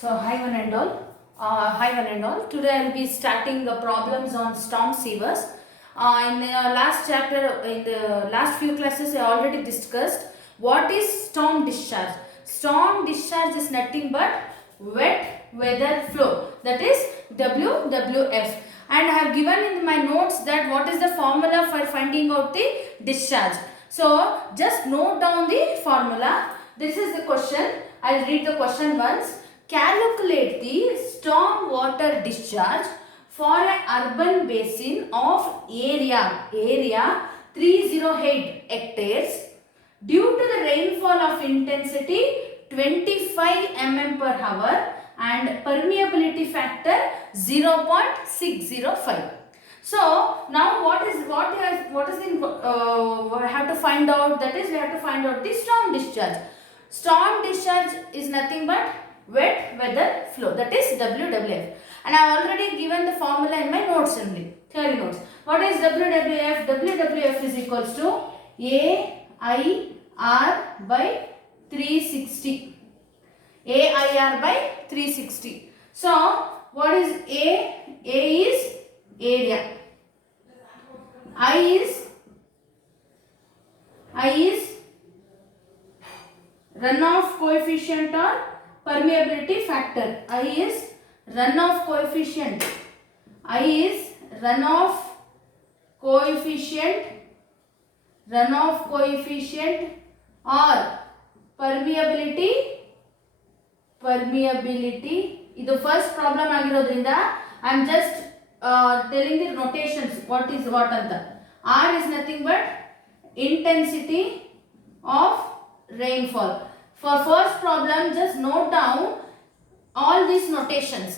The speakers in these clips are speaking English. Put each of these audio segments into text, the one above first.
So hi one and all. Today I will be starting the problems on storm sievers. In the last chapter, in the last few classes, I already discussed what is storm discharge. Storm discharge is nothing but wet weather flow. That is WWF. And I have given in my notes that what is the formula for finding out the discharge. So just note down the formula. This is the question. I will read the question once. Calculate the storm water discharge for an urban basin of area 308 hectares due to the rainfall of intensity 25 mm per hour and permeability factor 0.605. So now what is the we have to find out, that is we have to find out the storm discharge. Storm discharge is nothing but wet weather flow, that is WWF, and I have already given the formula in my notes only, theory notes. What is WWF? WWF is equals to AIR by 360. AIR by 360. So what is A? A is area. I is runoff coefficient or permeability factor. I is runoff coefficient. I is runoff coefficient or permeability. ಇದು first problem ಆಗಿರೋದ್ರಿಂದ I am just telling the notations what is what ಅಂತ. R is nothing but intensity of rainfall. For first problem, just note down all these notations.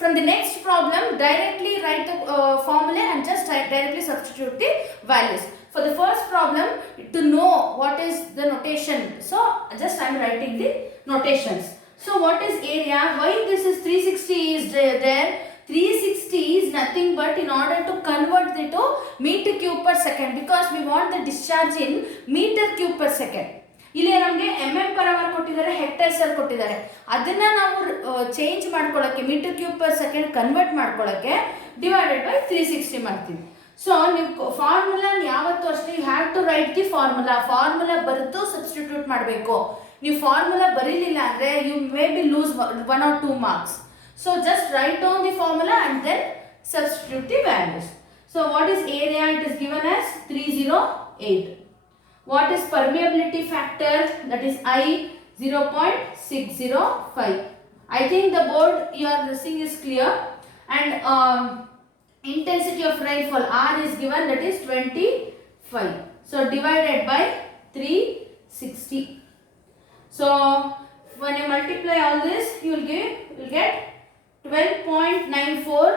From the next problem, directly write the formula and just directly substitute the values. For the first problem, to know what is the notation, so just I am writing the notations. So what is area? Why this is 360 is there? 360 is nothing but in order to convert it to meter cube per second, because we want the discharge in meter cube per second. ಇಲ್ಲಿ ನಮಗೆ per hour ಕೊಟ್ಟಿದ್ದಾರೆ, hectares ಅಲ್ಲಿ ಕೊಟ್ಟಿದ್ದಾರೆ. ಅದನ್ನ ನಾವು change ಮಾಡ್ಕೊಳ್ಳೋಕೆ metre cube per second convert ಮಾಡ್ಕೊಳ್ಳೋಕೆ divided by 360 ಮಾಡ್ತೀವಿ. ಸೊ ನೀವು ಫಾರ್ಮುಲಾ ಯಾವತ್ತೂ ಅಷ್ಟೇ you have to write the formula ಬರೆದು ಸಬ್ಸ್ಟಿಟ್ಯೂಟ್ ಮಾಡಬೇಕು. ನೀವು ಫಾರ್ಮುಲಾ ಬರೀಲಿಲ್ಲ ಅಂದರೆ you may be lose 1 or 2 marks. So just write down the formula and then substitute the values. So what is area? It is given as 308. What is permeability factor? That is I 0.605. I think the board you are seeing is clear. And intensity of rainfall R is given, that is 25. So divided by 360. So when you multiply all this, you will get 12.94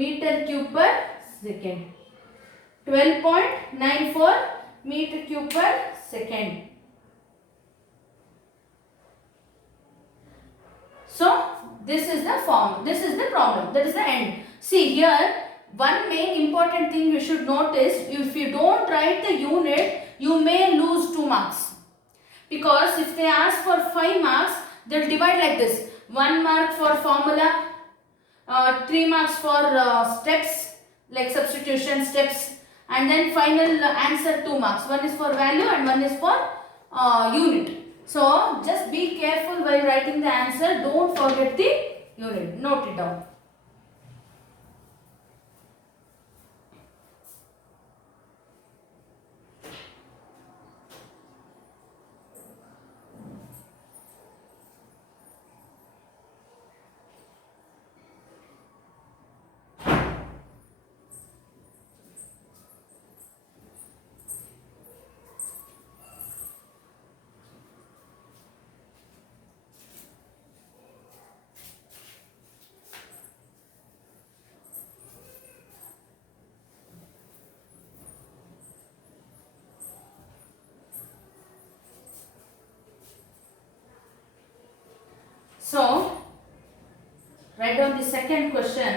meter cube per second. 12.94 meter cube per second. So this is the problem, that is the end. See here, one main important thing you should notice, if you don't write the unit, you may lose 2 marks. Because if they ask for 5 marks, they will divide like this: 1 mark for formula, 3 marks for steps like substitution steps, and then final answer 2 marks. One is for value and one is for unit. So just be careful while writing the answer. Don't forget the unit. Note it down. So write down the second question.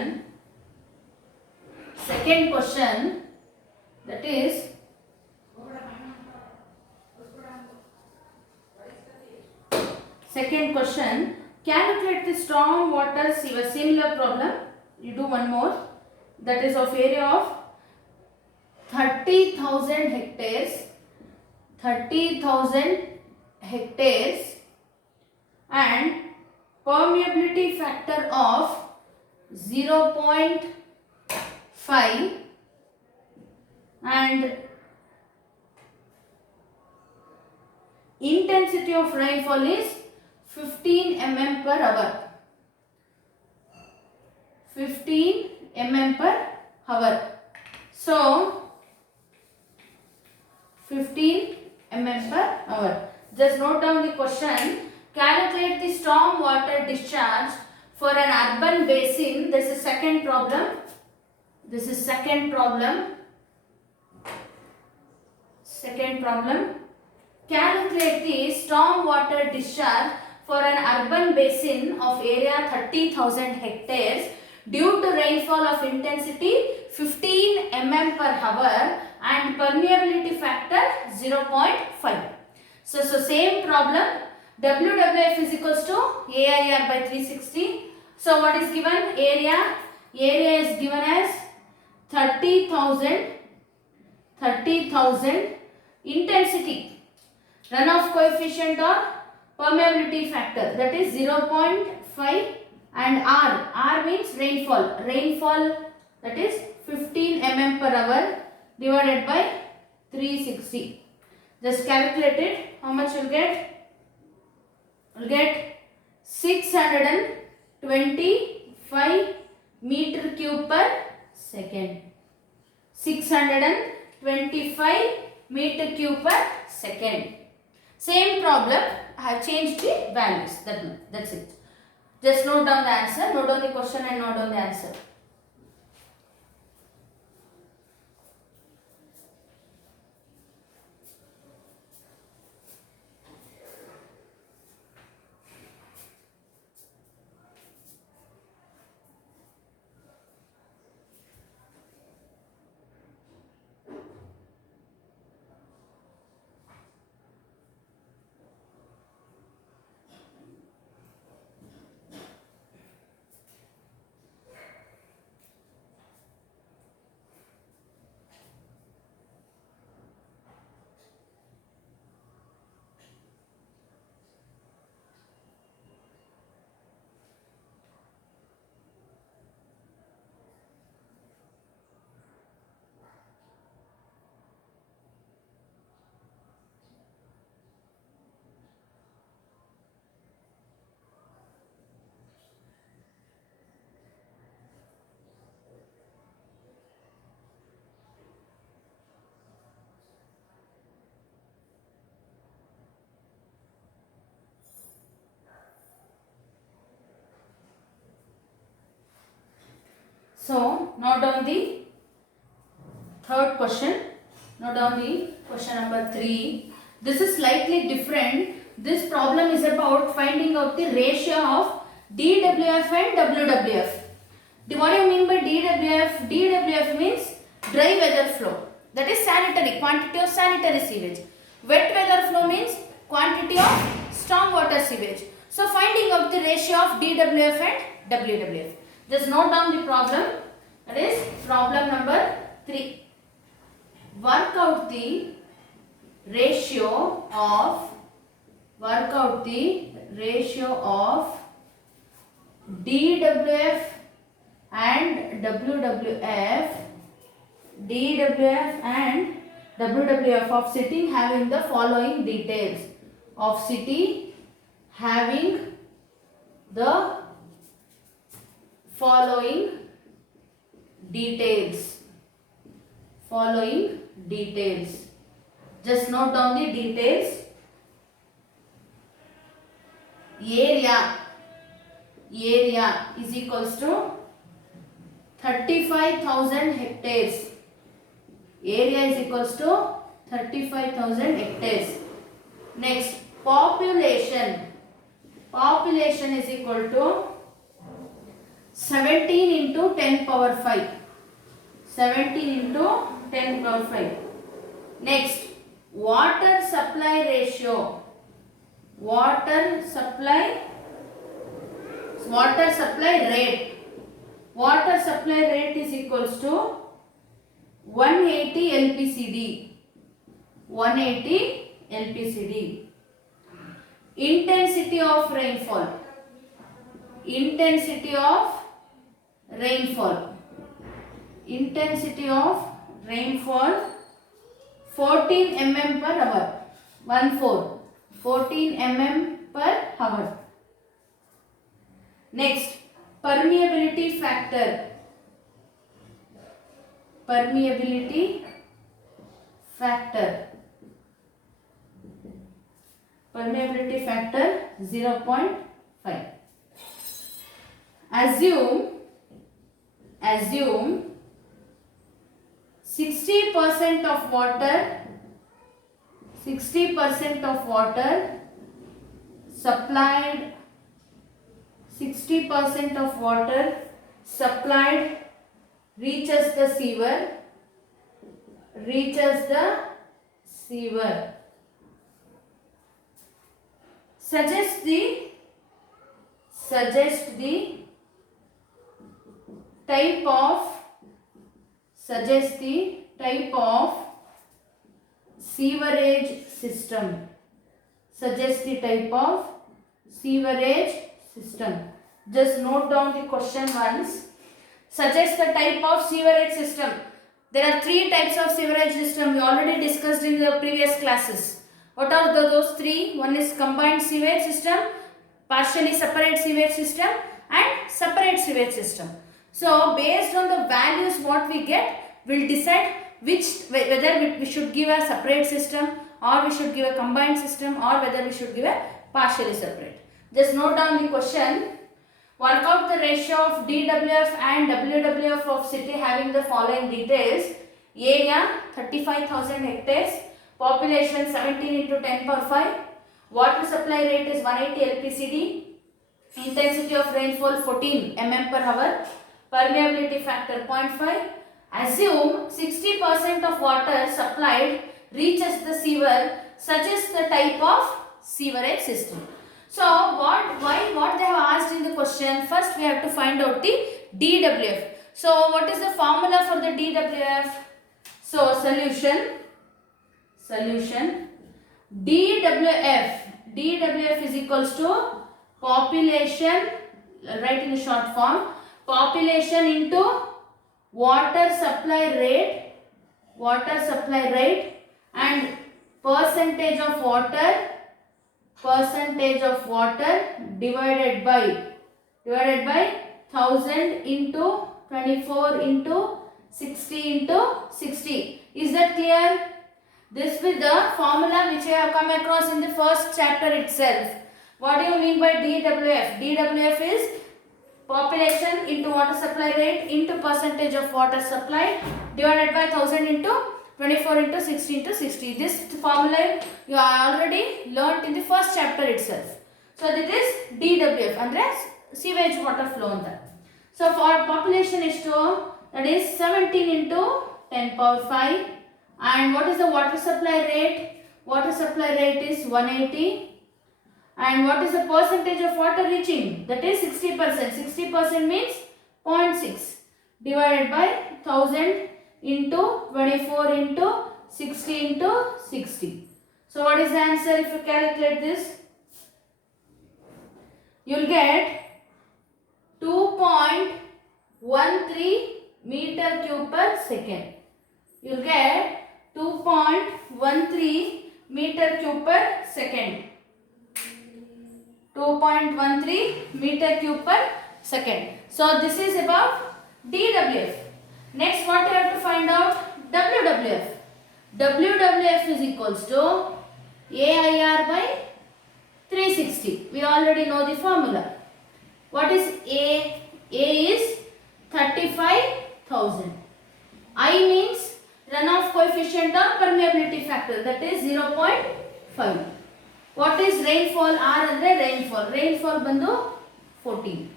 That is Second question, calculate the storm water sewer. Similar problem. You do one more. That is of area of 30,000 hectares. 30,000 hectares and permeability factor of 0.5 and intensity of rainfall is 15 mm per hour. 15 mm per hour. So 15 mm per hour. Just note down the question. Calculate the storm water discharge for an urban basin. This is second problem. This is second problem. Second problem. Calculate the storm water discharge for an urban basin of area 30,000 hectares due to rainfall of intensity 15 mm per hour and permeability factor 0.5. So same problem. WWF is equals to AIR by 360. So what is given? Area is given as 30,000. Intensity, runoff coefficient or permeability factor, that is 0.5, and R means rainfall, that is 15 mm per hour divided by 360. Just calculate it. How much you'll get? You'll get 625 meter cube per second. 625 meter cube per second. Same problem. I have changed the values. That's it. Just note down the answer. Note down the question and note down the answer. So, note down the third question. Note down the question number 3. This is slightly different. This problem is about finding out the ratio of DWF and WWF. What do you mean by DWF? DWF means dry weather flow. That is sanitary, quantity of sanitary sewage. Wet weather flow means quantity of storm water sewage. So, finding out the ratio of DWF and WWF. Just note down the problem. That is problem number 3. Work out the ratio of DWF and WWF of city having the following details. Of city having the following details. Just note down the details. Area is equals to 35,000 hectares. Area is equals to 35,000 hectares. Next, population is equal to 17 into 10 power 5. 17 into 10 power 5. Next, water supply ratio water supply rate. Water supply rate is equals to 180 LPCD. 180 LPCD. Intensity of rainfall. Intensity of rainfall. Intensity of rainfall 14 mm per hour. 14 mm per hour. Next, permeability factor. Permeability factor. Permeability factor 0.5. Assume 60% of water 60% of water supplied 60% of water supplied reaches the sewer. Suggest the type of sewerage system. Suggest the type of sewerage system. Just note down the question once. Suggest the type of sewerage system. There are three types of sewerage system. We already discussed in the previous classes. What are those three? One is combined sewage system, partially separate sewage system, and separate sewage system. So based on the values what we get, we'll decide whether we should give a separate system, or we should give a combined system, or whether we should give a partially separate. Just note down the question. Work out the ratio of DWF and WWF of city having the following details. Area 35,000 hectares, population 17 into 10 power 5, water supply rate is 180 LPCD, intensity of rainfall 14 mm per hour, permeability factor 0.5. Assume 60% of water supplied reaches the sewer. Suggest the type of sewerage system. So what they have asked in the question, first we have to find out the DWF. So what is the formula for the DWF? So solution DWF is equals to population, write in the short form, population into water supply rate and percentage of water divided by 1000 into 24 into 60 into 60. Is that clear? This is the formula which I have come across in the first chapter itself. What do you mean by DWF? DWF is population into water supply rate into percentage of water supplied divided by 1000 into 24 into 60 into 60. This formula you already learnt in the first chapter itself. So this is DWF and sewage water flow on that. So for population is that is 17 into 10 power 5. And what is the water supply rate? Water supply rate is 180. And what is the percentage of water reaching? That is 60%. 60% means 0.6 divided by 1000 into 24 into 60 into 60. So what is the answer if you calculate this? You will get 2.13 meter cube per second. You will get 2.13 meter cube per second. 2.13 meter cube per second. So this is about DWF. Next what you have to find out? WWF. WWF is equals to AIR by 360. We already know the formula. What is A? A is 35,000. I means runoff coefficient or permeability factor, that is 0.5. What is rainfall? R andre rainfall. Rainfall bandu 14.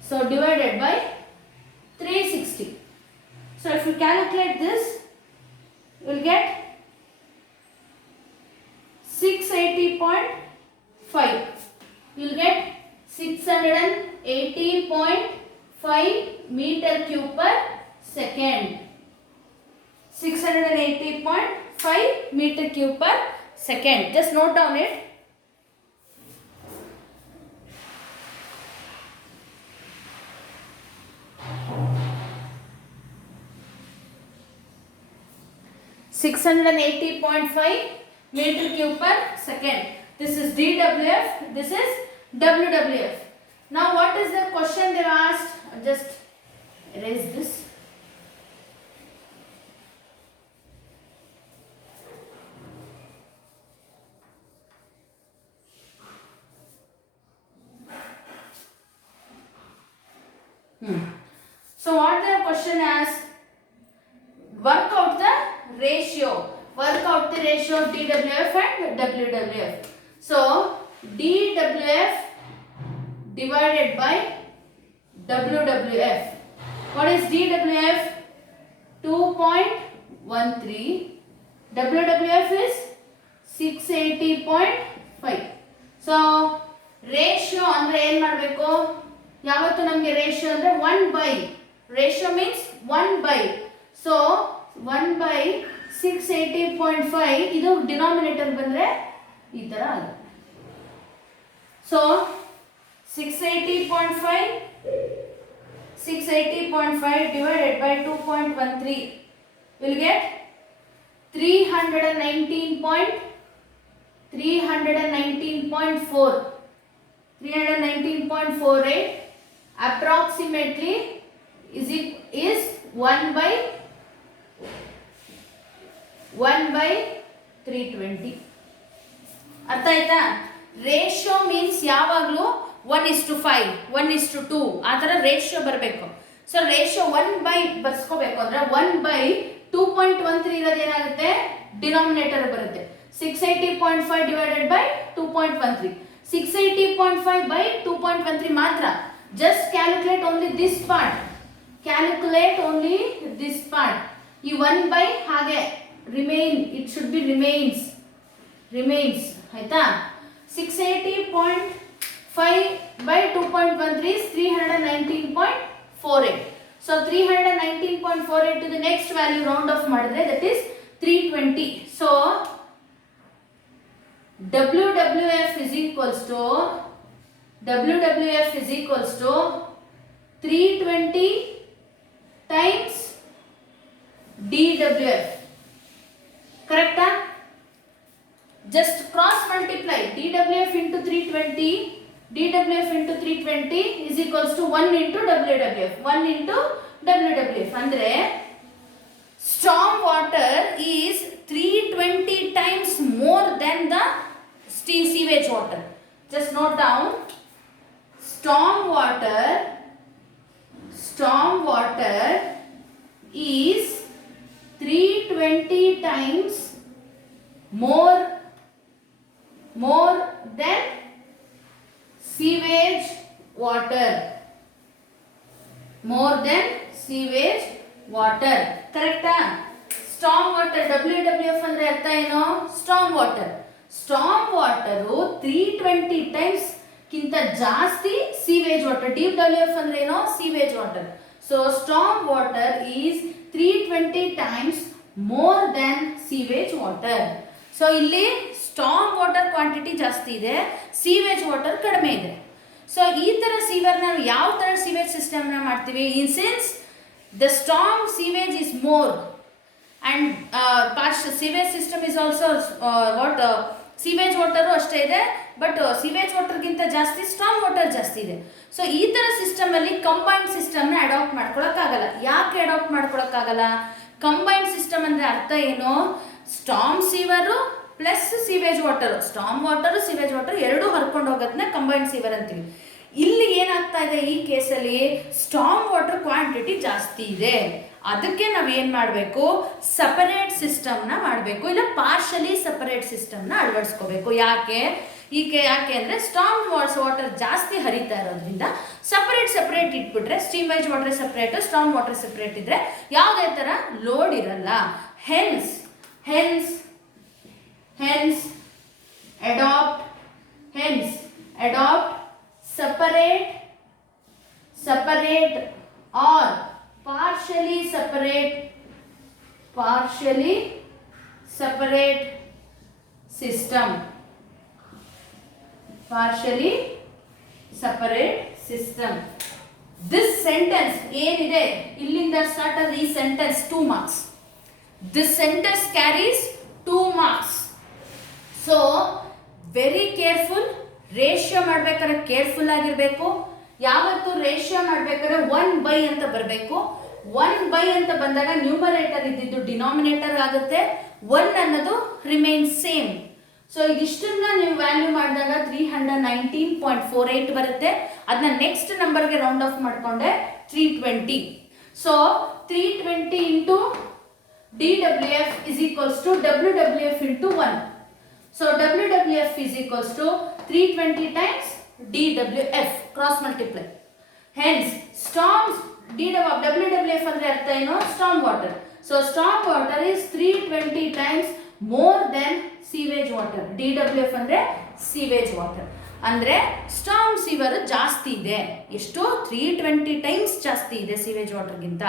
So divided by 360. So if you calculate this, you will get 680.5 You'll get 680.5 meter cube per second. 680.5 meter cube per second. Just note down it. (680.5 meter cube per second). This is DWF. This is WWF. Now, what is the question they asked? Just erase this. So, what the question asked? Work out the ratio. Work out the ratio of DWF and WWF. So, DWF divided by WWF. What is DWF? 2.13. WWF is 680.5. So, ratio andre ಏನು ಮಾಡಬೇಕು? ಯಾವತ್ತು ನಮಗೆ ratio ಅಂದ್ರೆ 1/. Ratio means 1/. So 1/680.5 ಇದು denominator ಬಂದ್ರೆ ಈ ತರ ಆಗುತ್ತೆ. So 680.5 divided by 2.13 will get 319.48 approximately is 1/320. ಅರ್ಥ ಆಯ್ತಾ? ರೇಷಿಯೋ ಮೀನ್ಸ್ ಯಾವಾಗಲೂ 1:5 1:2 ಆ ಥರ ರೇಷಿಯೋ ಬರಬೇಕು. ಸೊ ರೇಷಿಯೋ 1/, ಬರ್ಸ್ಕೋಬೇಕು ಅಂದ್ರೆ 1/2.13 ಇರೋದು ಏನಾಗುತ್ತೆ? ಡಿನಾಮಿನೇಟರ್ ಬರುತ್ತೆ. 680.5 divided by 2.13. 680.5 by 2.13 ಮಾತ್ರ. Just calculate only this part. Calculate only this part. ಈ 1/, ಹಾಗೆ remain, it should be remains ಆಯ್ತಾ? 680.5 by 2.13 is 319.48. So 319.48 to the next value round off ಮಾಡಿದ್ರೆ that is 320. So WWF is equals to 320 times DWF. Correct? Just cross multiply. DWF into 320 is equals to 1 into WWF. 1 into WWF. Andre storm water is 320 times more than the sewage water. Just note down. Storm water is 320 times more than sewage water. More than sewage water. Correct? Storm water WWF ಅಂದ್ರೆ ಅರ್ಥ ಏನು? Storm water 320 times ಕಿಂತ ಜಾಸ್ತಿ sewage water. DWF ಅಂದ್ರೆ ಏನು? Sewage water. So storm water is 320 times more than sewage water. So ಇಲ್ಲಿ storm water quantity ಜಾಸ್ತಿ ಇದೆ, sewage water ಕಡಿಮೆ ಇದೆ. ಸೊ ಈ ತರ ಸೀವರ್ ನಾವು ಯಾವ ತರ sewage system ನ ಮಾಡ್ತೀವಿ? Since the storm sewage is more and sewage system is also sewage water ಅಷ್ಟೇ ಇದೆ, ಬಟ್ sewage water ಗಿಂತ ಜಾಸ್ತಿ storm water ಜಾಸ್ತಿ ಇದೆ. ಸೊ ಈ ತರ ಸಿಸ್ಟಮ್ ಅಲ್ಲಿ ಕಂಬೈನ್ಡ್ ಸಿಸ್ಟಮ್ ನ ಅಡಾಪ್ಟ್ ಮಾಡ್ಕೊಳಕ್ಕಾಗಲ್ಲ. ಯಾಕೆ ಅಡಾಪ್ಟ್ ಮಾಡ್ಕೊಳಕ್ಕಾಗಲ್ಲ? ಕಂಬೈನ್ಡ್ ಸಿಸ್ಟಮ್ ಅಂದ್ರೆ ಅರ್ಥ ಏನು? Storm sewer plus sewage water, storm water sewage water ಎರಡೂ ಹರ್ಕೊಂಡು ಹೋಗೋದನ್ನ ಕಂಬೈನ್ಡ್ ಸೀವರ್ ಅಂತೀವಿ. ಇಲ್ಲಿ ಏನಾಗ್ತಾ ಇದೆ ಈ ಕೇಸಲ್ಲಿ? ಸ್ಟಾರ್ಮ್ ವಾಟರ್ ಕ್ವಾಂಟಿಟಿ ಜಾಸ್ತಿ ಇದೆ, ಅದಕ್ಕೆ ನಾವು ಏನು ಮಾಡಬೇಕು? ಸಪರೇಟ್ ಸಿಸ್ಟಮ್ನ ಮಾಡಬೇಕು, ಇಲ್ಲ ಪಾರ್ಷಲಿ ಸಪರೇಟ್ ಸಿಸ್ಟಮ್ನ ಅಳವಡಿಸ್ಕೋಬೇಕು. ಯಾಕೆ ಅಂದರೆ ಸ್ಟಾರ್ಮ್ ವಾಟರ್ ಜಾಸ್ತಿ ಹರಿತಾ ಇರೋದ್ರಿಂದ ಸಪರೇಟ್ ಇಟ್ಬಿಟ್ರೆ steam wise water separate, storm water separate ಇದ್ರೆ ಯಾವುದೇ ಥರ ಲೋಡ್ ಇರಲ್ಲ. Hence adopt adopt separate or partially separate system. Partially separate system. This sentence ಏನಿದೆ ಇಲ್ಲಿಂದ ಸ್ಟಾರ್ಟ್ ಆದ ಈ sentence 2 marks. This sentence carries 2 marks. So very careful. Ratio ಮಾಡ್ಬೇಕಾದ್ರೆ careful ಆಗಿರಬೇಕು. ಯಾವತ್ತು ರೇಷಿಯೋ ಮಾಡ್ಬೇಕಾದ್ರೆ 1/, ಅಂತ ಬರಬೇಕು. 1/, ಅಂತ ಬಂದಾಗ ನ್ಯೂಮರೇಟರ್ ಇದ್ದಿದ್ದು ಡಿನಾಮಿನೇಟರ್ ಆಗುತ್ತೆ, 1 ಅನ್ನೋದು ರಿಮೈನ್ಸ್ ಸೇಮ್. ಸೊ ಇದಿಷ್ಟನ್ನ ನೀವು ವ್ಯಾಲ್ಯೂ ಮಾಡಿದಾಗ 319.48 ಬರುತ್ತೆ. ಅದನ್ನ ನೆಕ್ಸ್ಟ್ ನಂಬರ್ಗೆ ರೌಂಡ್ ಆಫ್ ಮಾಡಿಕೊಂಡೆ 320. So 320 into DWF is equals to WWF into 1. So WWF is equals to 320 times DWF, cross multiply. Hence storms WWF ಅಂದ್ರೆ ಅರ್ಥ ಏನು? Storm water. So storm water is 320 times more than sewage water. DWF ಅಂದ್ರೆ sewage water. ಅಂದ್ರೆ storm severe ಜಾಸ್ತಿ ಇದೆ. ಎಷ್ಟು? 320 times ಜಾಸ್ತಿ ಇದೆ ಸೀವೇಜ್ ವಾಟರ್ಗಿಂತ.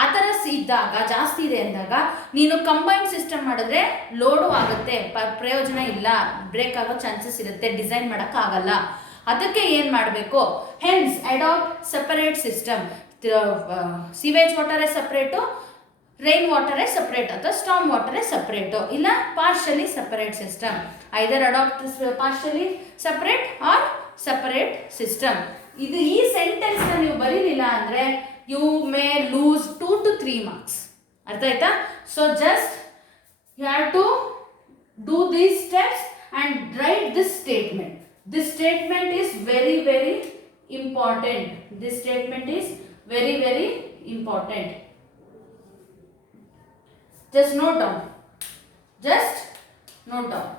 ಆ ಥರ ಇದ್ದಾಗ ಜಾಸ್ತಿ ಇದೆ ಅಂದಾಗ ನೀನು ಕಂಬೈನ್ ಸಿಸ್ಟಮ್ ಮಾಡಿದ್ರೆ ಲೋಡು ಆಗುತ್ತೆ, ಪ್ರಯೋಜನ ಇಲ್ಲ, ಬ್ರೇಕ್ ಆಗೋ ಚಾನ್ಸಸ್ ಇರುತ್ತೆ, ಡಿಸೈನ್ ಮಾಡೋಕ್ಕಾಗಲ್ಲ. ಅದಕ್ಕೆ ಏನು ಮಾಡಬೇಕು? Hence adapt separate system. Sewage ವಾಟರೇ ಸಪ್ರೇಟು, ರೈನ್ ವಾಟರೇ ಸಪ್ರೇಟ್ ಅಥವಾ ಸ್ಟಾರ್ಮ್ ವಾಟರೇ ಸಪ್ರೇಟು, ಇಲ್ಲ partially separate system. Either adapt partially separate or separate system. ಇದು ಈ ಸೆಂಟೆನ್ಸ್ನ ನೀವು ಬರೀಲಿಲ್ಲ ಅಂದರೆ you may lose 2 to 3 marks. ಅರ್ಥ ಆಯ್ತಾ? So just you have to do these steps and write this statement. This statement is very, very important. This statement is very, very important. Just note down. Just note down.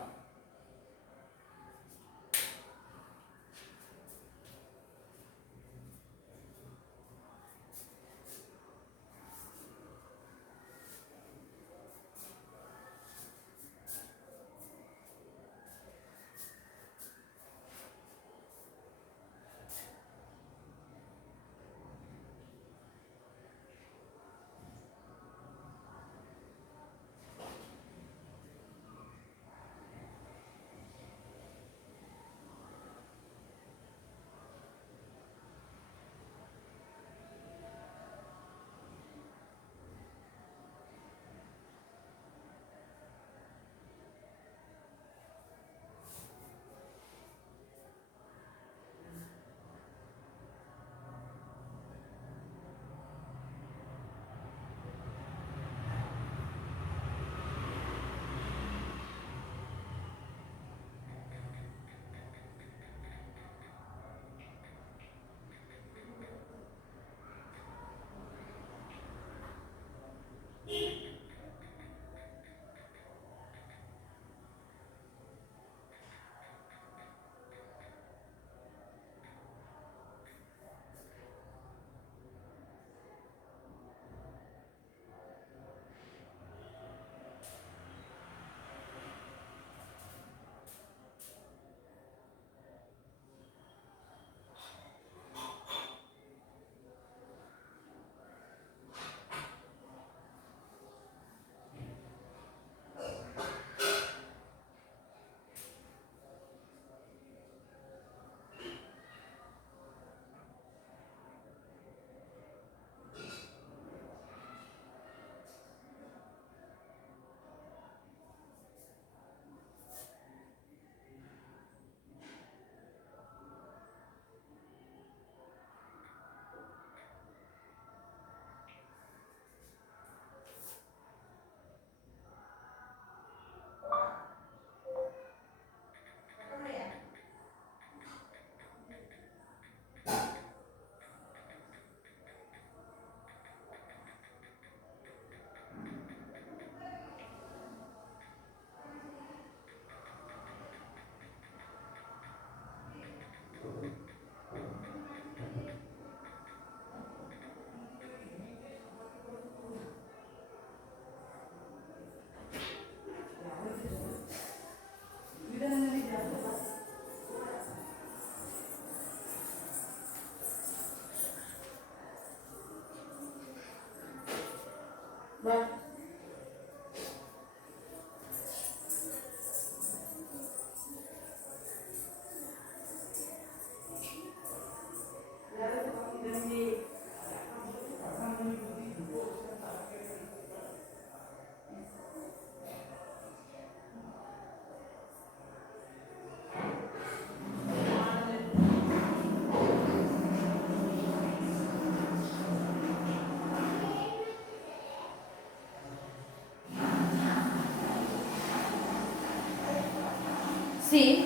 See,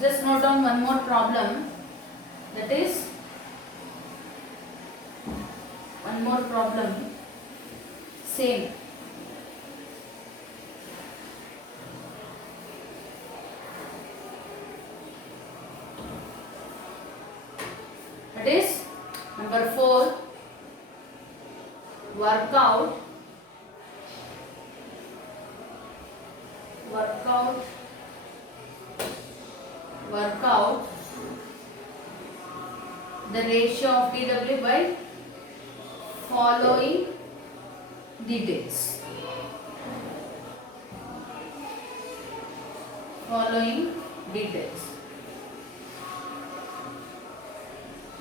just note down one more problem, that is one more problem, same. That is number 4, work out the ratio of dW by following details.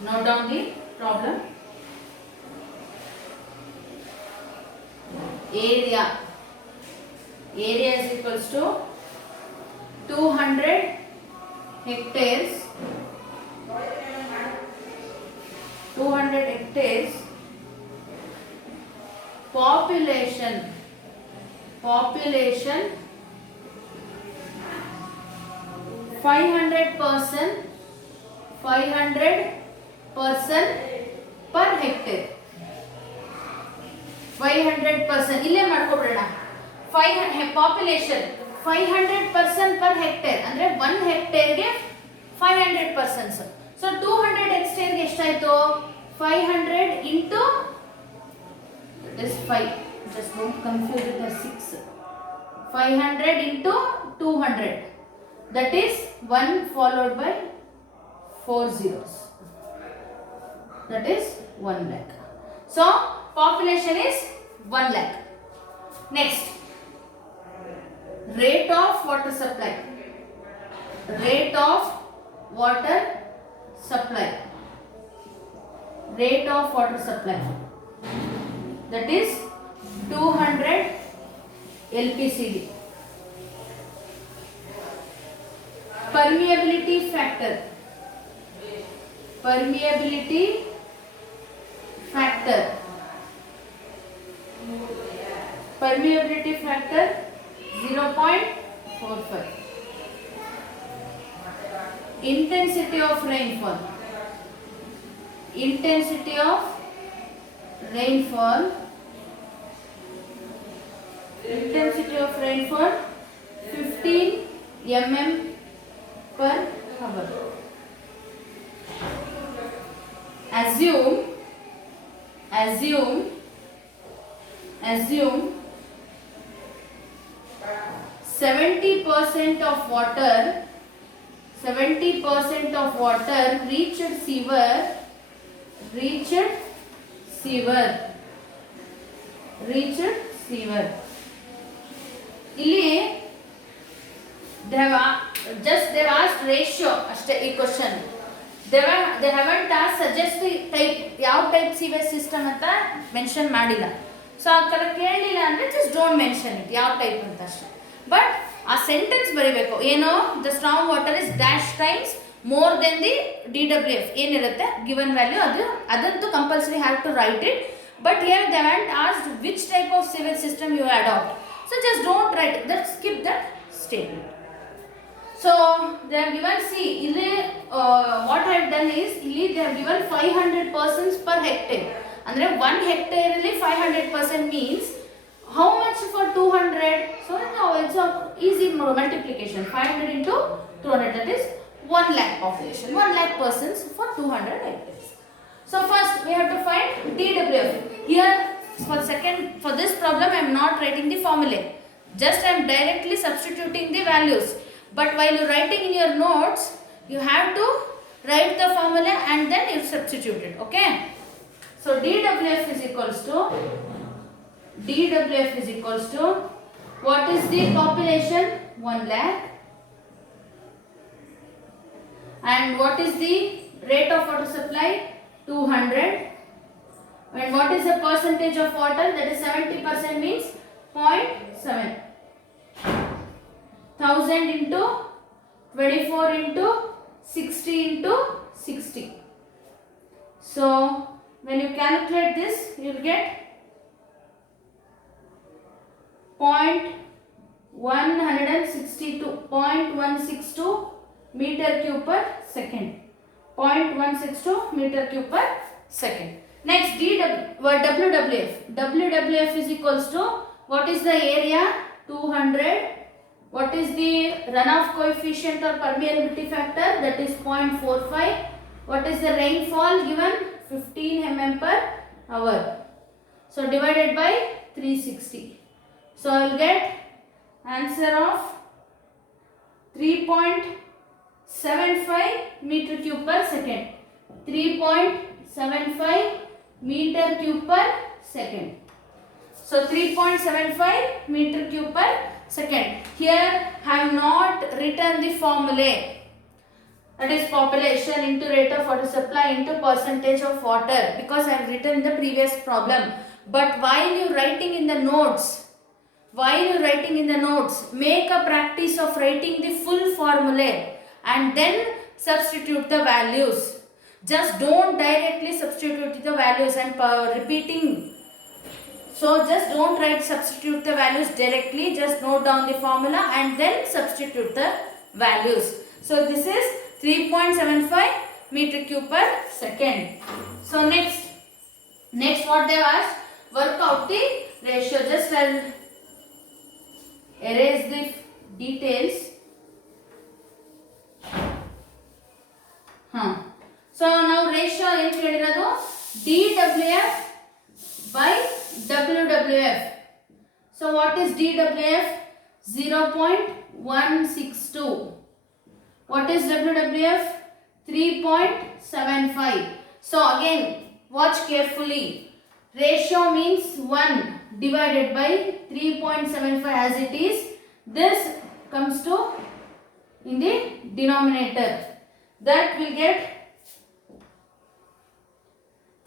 Note down the problem. Area is equals to 200 hectares. 200 hectares. Population 500% per hectare. 500% ಇಲ್ಲೇ ಮಾಡ್ಕೊಬಿಡೋಣ. Population 500% per hectare ಅಂದ್ರೆ 1 ಹೆಕ್ಟೇರ್ಗೆ 500%. So 200 ಹೆಕ್ಟೇರ್ಗೆ ಎಷ್ಟಾಯ್ತು? 500 into, that is 5, just don't confuse it as 6. 500 into 200, that is 1 followed by 4 zeros, that is 1 lakh. So population is 1 lakh. Next, rate of water supply. Rate of water supply. That is 200 LPCD. Permeability factor. Permeability factor 0.45. Intensity of rainfall 15 mm per hour. Assume 70% of water reached sewer. ಇಲ್ಲಿ they have asked ratio ಅಷ್ಟೇ ಈ question. they haven't asked suggest the type, ಯಾವ type sewage system ಅಂತ mention ಮಾಡಿಲ್ಲ. So ಆ ಥರ ಕೇಳಲಿಲ್ಲ ಅಂದರೆ ಜಸ್ಟ್ ಡೋಂಟ್ ಮೆನ್ಷನ್ ಇಟ್ ಯಾವ ಟೈಪ್ ಅಂತ ಅಷ್ಟೇ. ಬಟ್ ಆ ಸೆಂಟೆನ್ಸ್ ಬರೀಬೇಕು, ಏನೋ the strong water is dash times more then the DWF ಏನಿರುತ್ತೆ ಗಿವನ್ ವ್ಯಾಲ್ಯೂ, ಅದಂತೂ compulsory have to write it. But here they haven't asked which type of sewage system you adopt. So just don't right that, skip that statement. So they have given, see ಇಲ್ಲಿ what I have done is, ಇಲ್ಲಿ they have given 500% per hectare. ಅಂದ್ರೆ 1 hectare ಅಲ್ಲಿ 500% means how much for 200? So now it's a easy multiplication. 500 into 200, that is 1 lakh population. 1 lakh persons for 200 hectares. So first we have to find DWF. Here for this problem I am not writing the formula. Just I am directly substituting the values. But while you writing in your notes, you have to write the formula and then you substitute it. Okay? So DWF is equals to what is the population? 1 lakh. And what is the rate of water supply? 200. And what is the percentage of water? That is 70% means 0.7. 1000 into 24 into 60 into 60. So when you calculate this, you will get 162.162 meter cube per second. 0.162 meter cube per second. Next, WWF. WWF is equals to, what is the area? 200. What is the runoff coefficient or permeability factor? That is 0.45. What is the rainfall given? 15 mm per hour. So divided by 360. So I will get answer of 3.75 meter cube per second. 3.75 meter cube per second. So 3.75 meter cube per second. Here I have not written the formula. That is population into rate of water supply into percentage of water, because I have written in the previous problem. But while you writing in the notes, make a practice of writing the full formula and then substitute the values. Just don't directly substitute the values and repeating. So just don't write substitute the values directly. Just note down the formula and then substitute the values. So this is 3.75 meter cube per second. So next what they have asked, work out the ratio. Just I'll erase the details. So now ratio ಏನು ಕೇಳಿರೋದು, DWF by WWF. So what is DWF? 0.162. What is WWF? 3.75. So again watch carefully. Ratio means 1 divided by 3.75 as it is. This comes to in the denominator. That will get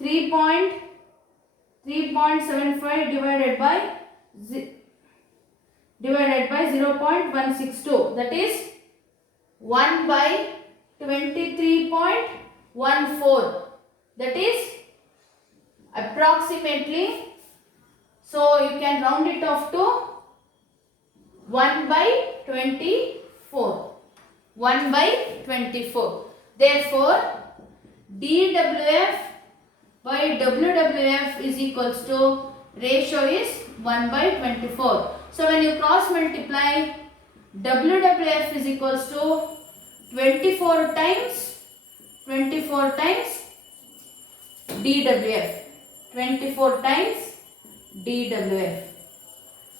3.75 divided by 0.162. That is 1 by 23.14. That is approximately, so you can round it off to 1 by 24. 1 by 24. Therefore, DWF by WWF is equals to, ratio is 1 by 24. So when you cross multiply, WWF is equals to 24 times DWF. 24 times DWF.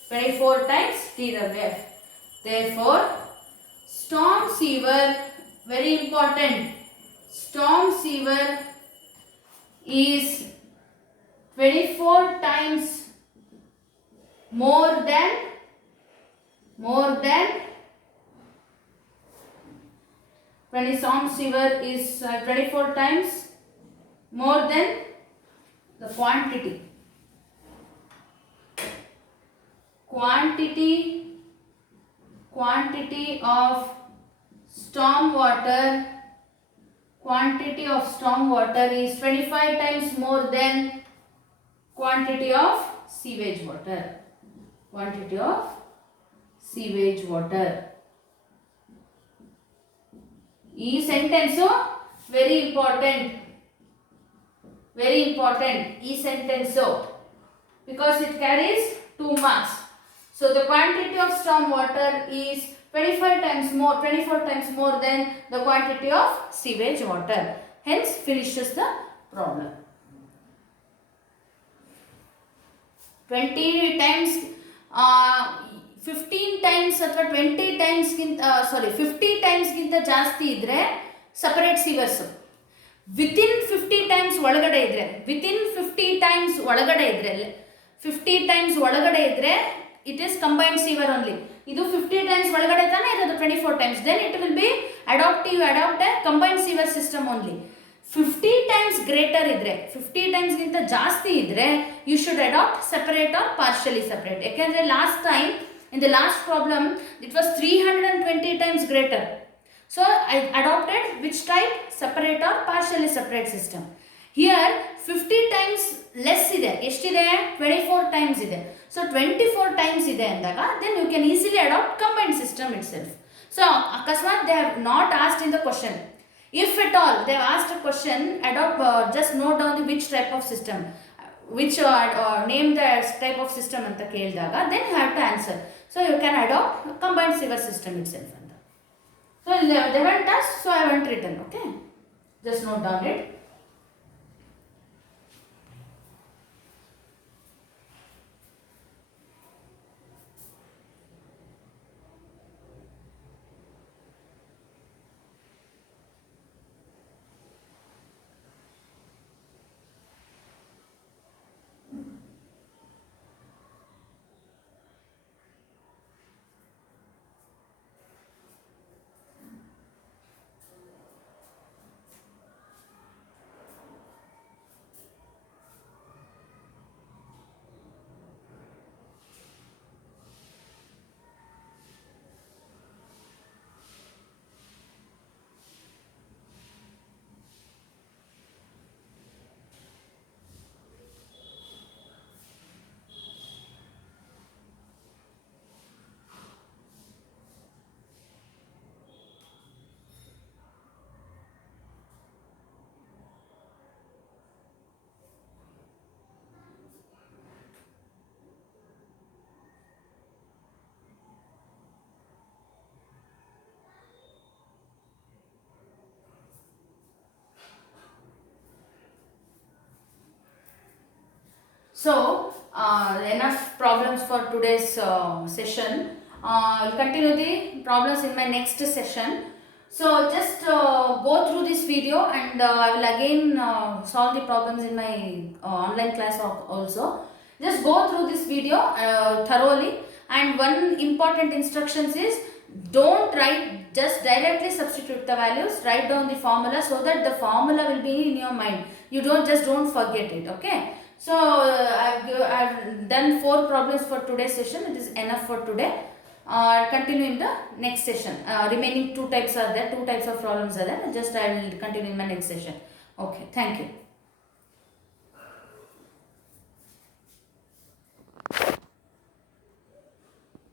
24 times DWF. Therefore, storm sewer, very important, storm sewer is 24 times more than when a storm sewer is 24 times more than the quantity of storm water is 25 times more than quantity of sewage water. ಈ sentence very important ಈ sentence, because it carries 2 marks. So the quantity of storm water is 24 times more than the quantity of sewage water. Hence finishes the problem. 20 times 15 times ಅಥವಾ 20 times ಗಿಂತ 50 times ಗಿಂತ ಜಾಸ್ತಿ ಇದ್ರೆ separate ಸೀವರ್ಸ್. Within 50 times ಒಳಗಡೆ ಇದ್ರೆ 50 times ಒಳಗಡೆ ಇದ್ರೆ it is combined sewer only. ಇದು 50 times ಒಳಗಡೆ ತಾನೇ ಇರೋದು 24 times, then it will be adopt a combined sewer system only. 50 times greater ಇದ್ರೆ 50 times ಗಿಂತ ಜಾಸ್ತಿ ಇದ್ರೆ you should adopt separate or partially separate. ಯಾಕಂದ್ರೆ last time in the last problem it was 320 times greater. So I adopted which type? Separate or partially separate system. Here 50 times less ಇದೆ, ಎಷ್ಟಿದೆ? 24 times ಇದೆ. So 24 times ಇದೆ ಅಂದಾಗ then you can easily adapt combined system itself. So ಅಕಸ್ಮಾತ್ they have not asked in the question, if at all they have asked a question, adopt, just note down the which type of system, which name the type of system anta keldaga, then you have to answer. So you can adopt combined sewer system itself anta. So they haven't asked, so I haven't written. Okay, just note down it. So enough problems for today's session. I'll continue the problems in my next session. So just go through this video, and I will again solve the problems in my online class also. Just go through this video thoroughly, and one important instructions is, don't write, just directly substitute the values, write down the formula so that the formula will be in your mind. You don't forget it. Okay. So I've done 4 problems for today's session. It is enough for today. I'll continue in the next session. Remaining 2 types are there. 2 types of problems are there. Just I will continue in my next session. Okay. Thank you.